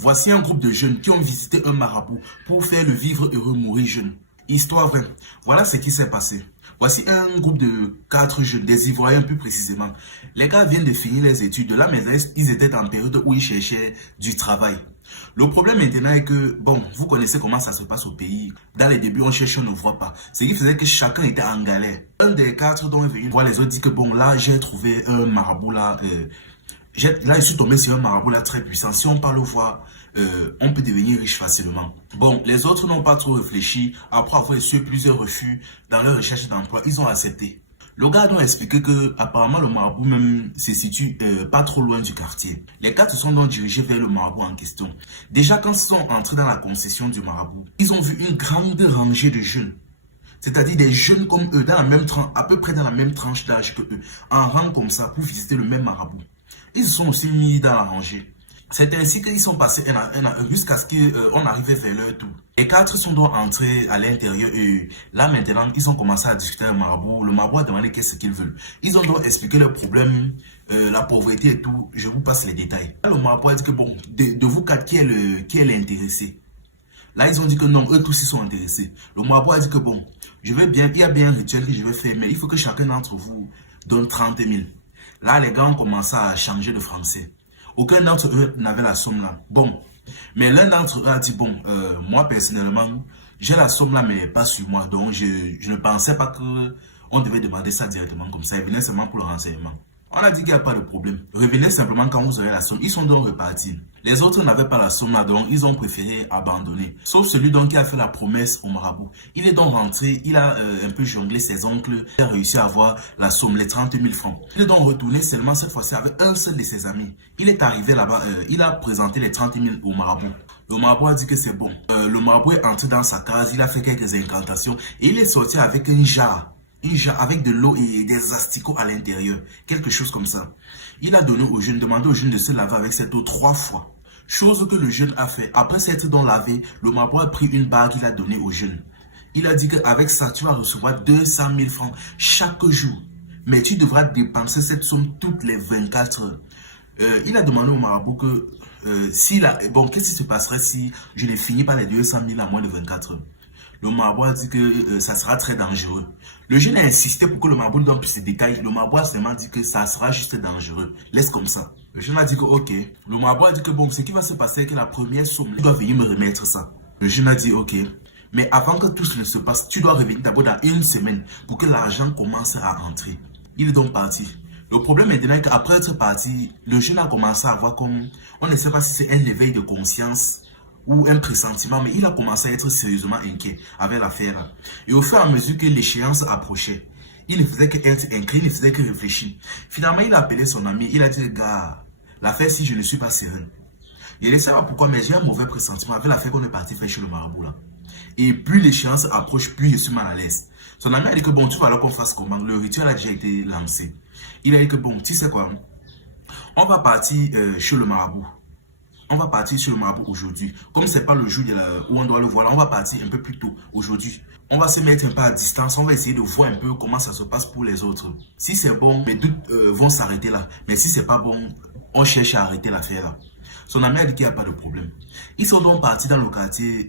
Voici un groupe de jeunes qui ont visité un marabout pour faire le vivre heureux mourir jeune. Histoire vraie. Voilà ce qui s'est passé. Voici un groupe de 4 jeunes, des Ivoiriens plus précisément. Les gars viennent de finir les études. De là, mais ils étaient en période où ils cherchaient du travail. Le problème maintenant est que, bon, vous connaissez comment ça se passe au pays. Dans les débuts, on cherche, on ne voit pas. Ce qui faisait que chacun était en galère. Un des 4 dont est venu voir les autres dit que, bon, là, j'ai trouvé un marabout là. Là, je suis tombé sur un marabout là très puissant. Si on parle voix, on peut devenir riche facilement. Bon, les autres n'ont pas trop réfléchi. Après avoir essuyé plusieurs refus dans leur recherche d'emploi, ils ont accepté. Le gars a expliqué que apparemment le marabout même se situe pas trop loin du quartier. Les 4 se sont donc dirigés vers le marabout en question. Déjà, quand ils sont entrés dans la concession du marabout, ils ont vu une grande rangée de jeunes. C'est-à-dire des jeunes comme eux, dans la même tranche, à peu près dans la même tranche d'âge que eux, en rang comme ça pour visiter le même marabout. Ils se sont aussi mis dans la rangée. C'est ainsi qu'ils sont passés un à un jusqu'à ce qu'on arrive vers leur tour. Les 4 sont donc entrés à l'intérieur et là maintenant, ils ont commencé à discuter avec le marabout. Le marabout a demandé qu'est-ce qu'ils veulent. Ils ont donc expliqué leurs problèmes, la pauvreté et tout. Je vous passe les détails. Là, le marabout a dit que bon, de vous 4, qui est l'intéressé? Là, ils ont dit que non, eux tous ils sont intéressés. Le marabout a dit que bon, je vais bien, il y a bien un rituel que je vais faire, mais il faut que chacun d'entre vous donne 30 000. Là, les gars ont commencé à changer de français. Aucun d'entre eux n'avait la somme là. Bon, mais l'un d'entre eux a dit, bon, moi personnellement, j'ai la somme là, mais pas sur moi. Donc, je ne pensais pas qu'on devait demander ça directement comme ça. Il venait seulement pour le renseignement. On a dit qu'il n'y a pas de problème. Revenez simplement quand vous aurez la somme. Ils sont donc repartis. Les autres n'avaient pas la somme là, donc ils ont préféré abandonner. Sauf celui donc qui a fait la promesse au marabout. Il est donc rentré, il a un peu jonglé ses oncles. Il a réussi à avoir la somme, les 30 000 francs. Il est donc retourné seulement cette fois-ci avec un seul de ses amis. Il est arrivé là-bas, il a présenté les 30 000 au marabout. Le marabout a dit que c'est bon. Le marabout est entré dans sa case, il a fait quelques incantations et il est sorti avec un jarre. Avec de l'eau et des asticots à l'intérieur. Quelque chose comme ça. Il a donné au jeune, demandé au jeune de se laver avec cette eau 3 fois. Chose que le jeune a fait. Après s'être donc lavé, le marabout a pris une bague qu'il a donnée au jeune. Il a dit qu'avec ça, tu vas recevoir 200 000 francs chaque jour. Mais tu devras dépenser cette somme toutes les 24 heures. Il a demandé au marabout que bon, qu'est-ce qui se passerait si je n'ai fini pas les 200 000 à moins de 24 heures. Le marabout a dit que ça sera très dangereux. Le jeune a insisté pour que le marabout donne plus de détails. Le marabout a seulement dit que ça sera juste dangereux. Laisse comme ça. Le jeune a dit que ok. Le marabout a dit que bon, ce qui va se passer est que la première somme, tu dois venir me remettre ça. Le jeune a dit ok. Mais avant que tout cela se passe, tu dois revenir d'abord dans 1 semaine pour que l'argent commence à entrer. Il est donc parti. Le problème maintenant est qu'après être parti, le jeune a commencé à voir comme, on ne sait pas si c'est un éveil de conscience ou un pressentiment, mais il a commencé à être sérieusement inquiet avec l'affaire. Et au fur et à mesure que l'échéance approchait, il ne faisait qu'être inquiet, il ne faisait que réfléchir. Finalement, il a appelé son ami, il a dit, gars, l'affaire si je ne suis pas serein. Il ne sait pas pourquoi, mais j'ai un mauvais pressentiment avec l'affaire qu'on est parti faire chez le marabout là. Et plus l'échéance approche, plus je suis mal à l'aise. Son ami a dit que bon, tu vas alors qu'on fasse comment? Le rituel a déjà été lancé. Il a dit que bon, tu sais quoi? On va partir chez le marabout. On va partir sur le marabout aujourd'hui. Comme ce n'est pas le jour où on doit le voir, on va partir un peu plus tôt aujourd'hui. On va se mettre un peu à distance. On va essayer de voir un peu comment ça se passe pour les autres. Si c'est bon, mes doutes vont s'arrêter là. Mais si c'est pas bon, on cherche à arrêter l'affaire là. Son ami a dit qu'il n'y a pas de problème. Ils sont donc partis dans le quartier,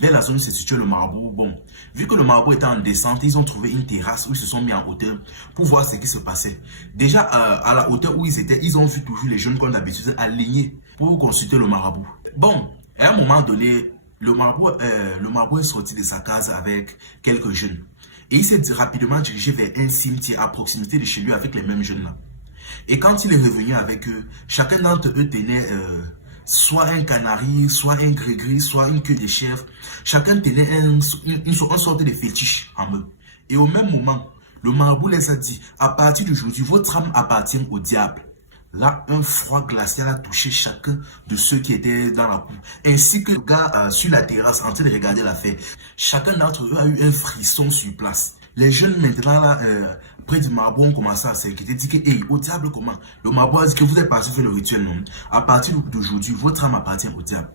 vers la zone où se situait le marabout. Bon, vu que le marabout était en descente, ils ont trouvé une terrasse où ils se sont mis en hauteur pour voir ce qui se passait. Déjà, à la hauteur où ils étaient, ils ont vu toujours les jeunes comme d'habitude alignés pour consulter le marabout. Bon, à un moment donné, le marabout est sorti de sa case avec quelques jeunes. Et il s'est rapidement dirigé vers un cimetière à proximité de chez lui avec les mêmes jeunes là. Et quand il est revenu avec eux, chacun d'entre eux tenait soit un canari, soit un gris-gris, soit une queue de chèvre. Chacun tenait une sorte de fétiche en eux. Et au même moment, le marabout les a dit, à partir d'aujourd'hui, votre âme appartient au diable. Là, un froid glacial a touché chacun de ceux qui étaient dans la cour, ainsi que le gars sur la terrasse en train de regarder l'affaire. Chacun d'entre eux a eu un frisson sur place. Les jeunes maintenant là, près du marabout ont commencé à s'inquiéter, dit que hey, au diable comment? Le marabout a dit que vous êtes parti faire le rituel, non? À partir d'aujourd'hui, votre âme appartient au diable.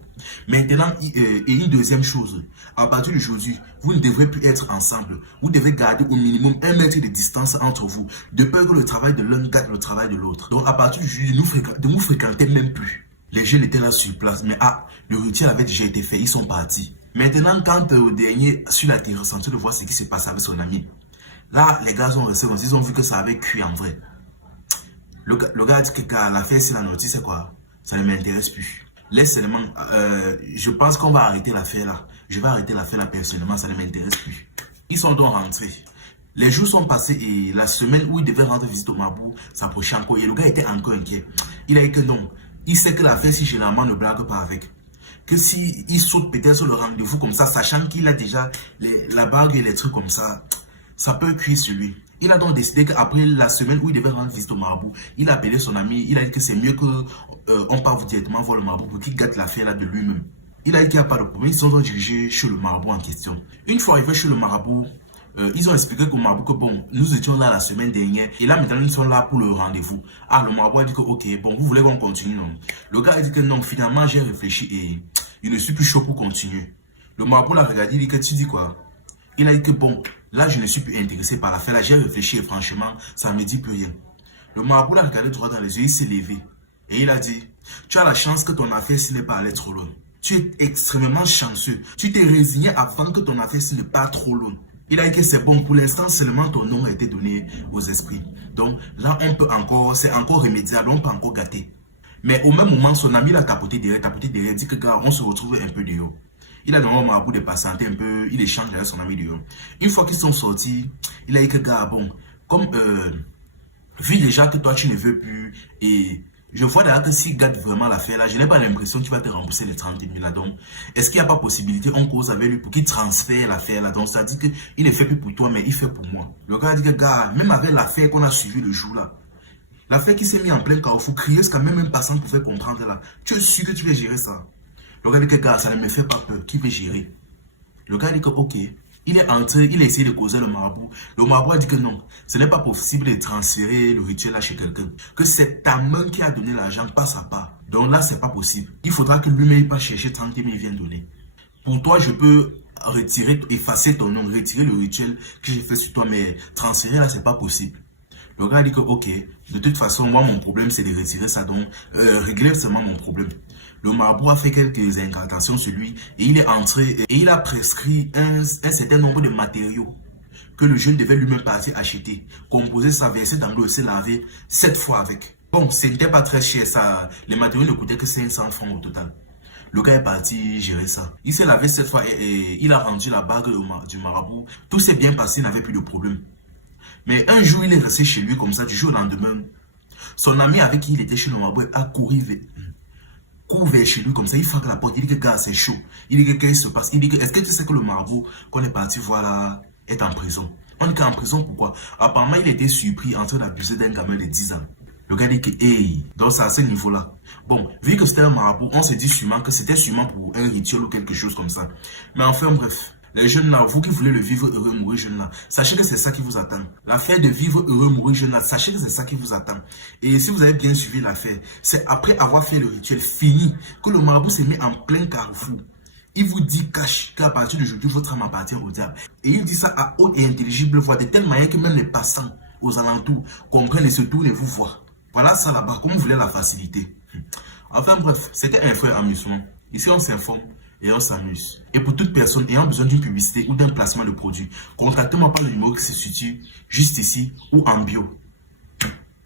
Maintenant, et une deuxième chose, à partir d'aujourd'hui, vous ne devrez plus être ensemble. Vous devez garder au minimum 1 mètre de distance entre vous, de peur que le travail de l'un gâte le travail de l'autre. Donc à partir d'aujourd'hui, ne vous fréquentez même plus. Les jeunes étaient là sur place, mais le rituel avait déjà été fait, ils sont partis. Maintenant, quand au dernier, sur la terrasse, en train de voir ce qui se passe avec son ami, là, les gars sont restés, ils ont vu que ça avait cuit en vrai. Le gars a dit que quand l'affaire, c'est la notice, c'est quoi? Ça ne m'intéresse plus. Laisse seulement, je pense qu'on va arrêter l'affaire là. Je vais arrêter l'affaire là personnellement, ça ne m'intéresse plus. Ils sont donc rentrés. Les jours sont passés et la semaine où il devait rendre visite au marabout s'approchait encore et le gars était encore inquiet. Il a dit que non, il sait que l'affaire si généralement ne blague pas avec. Que si il saute peut-être sur le rendez-vous comme ça, sachant qu'il a déjà la bague et les trucs comme ça peut cuire sur lui. Il a donc décidé qu'après la semaine où il devait rendre visite au marabout, il a appelé son ami, il a dit que c'est mieux qu'on parte directement voir le marabout pour qu'il gâte l'affaire là de lui-même. Il a dit qu'il n'y a pas de problème, ils sont donc dirigés chez le marabout en question. Une fois arrivés chez le marabout, ils ont expliqué qu'au marabout que bon, nous étions là la semaine dernière et là maintenant nous sommes là pour le rendez-vous. Le marabout a dit que ok, bon, vous voulez qu'on continue, non? Le gars a dit que non, finalement j'ai réfléchi et il ne suis plus chaud pour continuer. Le marabout l'a regardé, il dit que tu dis quoi? Il a dit que bon, là je ne suis plus intéressé par l'affaire, là j'ai réfléchi et franchement, ça ne me dit plus rien. Le marabout l'a regardé droit dans les yeux, il s'est levé et il a dit, tu as la chance que ton affaire ce n'est pas allé trop loin. Tu es extrêmement chanceux. Tu t'es résigné avant que ton affaire ne parte trop loin. Il a dit que c'est bon, pour l'instant seulement ton nom a été donné aux esprits. Donc là on peut encore, c'est encore remédiable, on peut encore gâter. Mais au même moment, son ami l'a tapoté derrière, dit que gars, on se retrouve un peu dehors. Il a demandé au marabout de patienter un peu, il échange avec son ami dehors. Une fois qu'ils sont sortis, il a dit que gars, bon, comme vu déjà que toi tu ne veux plus et je vois d'ailleurs que s'il gâte vraiment l'affaire là, je n'ai pas l'impression qu'il va te rembourser les 30 000 là. Donc, est-ce qu'il n'y a pas possibilité, on cause avec lui pour qu'il transfère l'affaire là? Donc, ça dit qu'il ne fait plus pour toi, mais il fait pour moi. Le gars a dit que, gars, même avec l'affaire qu'on a suivi le jour là, l'affaire qui s'est mise en plein carrefour, crier, ce quand même un passant pouvait comprendre là. Tu es sûr que tu veux gérer ça? Le gars dit que, gars, ça ne me fait pas peur, qui veut gérer? Le gars dit que, ok. Il est entré, il a essayé de causer le marabout. Le marabout a dit que non, ce n'est pas possible de transférer le rituel là chez quelqu'un. Que c'est ta main qui a donné l'argent, pas sa part. Donc là, c'est pas possible. Il faudra que lui-même pas chercher 30 000 et vienne donner. Pour toi, je peux retirer, effacer ton nom, retirer le rituel que j'ai fait sur toi, mais transférer là, c'est pas possible. Le gars a dit que ok, de toute façon, moi, mon problème, c'est de retirer ça, donc régler seulement mon problème. Le marabout a fait quelques incantations sur lui et il est entré et il a prescrit un certain nombre de matériaux que le jeune devait lui-même partir acheter, composer sa verser dans l'eau et se laver 7 fois avec. Bon, ce n'était pas très cher, ça. Les matériaux ne coûtaient que 500 francs au total. Le gars est parti gérer ça. Il s'est lavé 7 fois et il a rendu la bague du marabout. Tout s'est bien passé, il n'avait plus de problème. Mais un jour, il est resté chez lui comme ça, du jour au lendemain. Son ami avec qui il était chez le marabout a couru vers chez lui comme ça, il frappe la porte, il dit que gars c'est chaud, il dit que qu'est-ce qui se passe, il dit que est-ce que tu sais que le marabout qu'on est parti voir là est en prison? On dit qu'en prison pourquoi? Apparemment il était surpris en train d'abuser d'un gamin de 10 ans. Le gars dit que hey, donc c'est à ce niveau là. Bon, vu que c'était un marabout, on s'est dit sûrement que c'était sûrement pour un rituel ou quelque chose comme ça. Mais enfin bref. Les jeunes là, vous qui voulez le vivre heureux, mourir jeune là, sachez que c'est ça qui vous attend. L'affaire de vivre heureux, mourir jeune là, sachez que c'est ça qui vous attend. Et si vous avez bien suivi l'affaire, c'est après avoir fait le rituel fini que le marabout se met en plein carrefour. Il vous dit cache qu'à partir d'aujourd'hui, votre âme appartient au diable. Et il dit ça à haute et intelligible voix, de telle manière que même les passants aux alentours comprennent et se tournent et vous voient. Voilà ça là-bas, comme vous voulez la facilité. Enfin bref, c'était un frère amusement. Ici on s'informe et on s'amuse. Et pour toute personne ayant besoin d'une publicité ou d'un placement de produit, contactez-moi par le numéro qui se situe juste ici ou en bio.